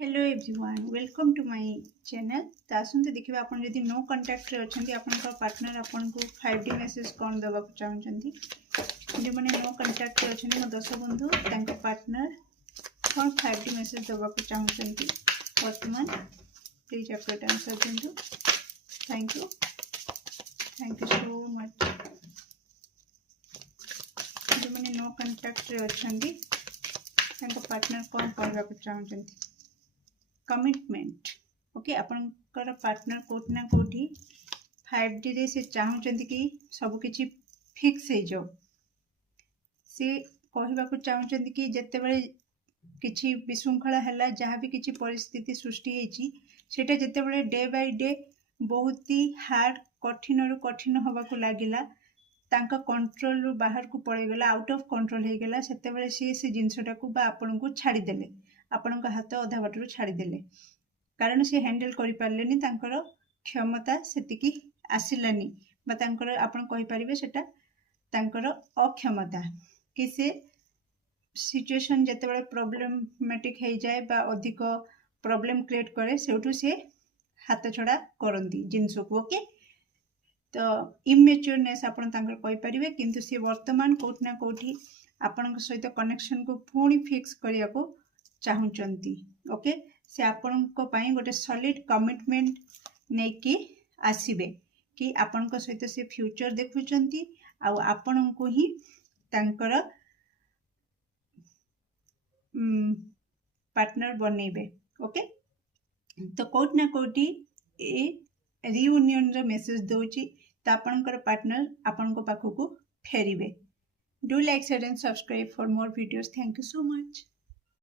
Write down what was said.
Hello everyone welcome to my channel. तो आसते देखिए आप जब नो कंटाक्ट रे अच्छा आपण पार्टनर आपन को 5D मेसेज कौन देवा चाहते जो मैंने नो कंटाक्ट रे अच्छा मो 10 बंधु पार्टनर कौन 5D मेसेज देवा चाहते वर्तमान प्लीज आप आंसर दिंतु। Thank you so much. जो मैंने नो कंटाक्ट रे अच्छा पार्टनर कौन कहवा चाहते कमिटमेंट। ओके आपनकर पार्टनर कोट ना कोठी 5D रे से चाहते कि सब किछि फिक्स हो जाओ। से कहवा चाहते कि जिते बड़े किछि विशृंखला हैला जहाँ भी किछि परिस्थिति सृष्टि होती सेटा जिते बड़े डे बाय डे बहुत ही हार्ड कठिन रु कठिन होगा लगिला तांका कंट्रोल रु बाहर को पड़ेगला आउट ऑफ कंट्रोल हो गला सेते से जिनसटा को बा आपन को छाड़ी देले आपण हाथ अधा बाटर छाड़ी देले कारण से हैंडल करि पारलेनी तांकर क्षमता सेतिकी आसिलानी बा तांकर आपण कहि परिबे सेटा तांकर अक्षमता कि से सिचुएशन जते बड़े प्रॉब्लमेटिक हो जाए बा अधिक प्रॉब्लम क्रिएट करे सेउठु से हाथ छड़ा करंती जिंस को। ओके तो इमेच्योरनेस आपण तांकर कहि परिबे किंतु से वर्तमान कोठ ना कोठी आपण सहित कनेक्शन को पुणी फिक्स करिया को चाहूचंती। ओके से आपण को पई गोटे सॉलिड कमिटमेंट नै कि आसीबे कि आपण को सहित से फ्यूचर देखुचंती आ आपण को ही तांकर पार्टनर बनेबे। ओके तो कोट ना कोटी ए रियूनियन रो मेसेज दोची तो आपनकर पार्टनर आपण को पाखो को फेरिबे। Do like share and subscribe for more videos. Thank you so much.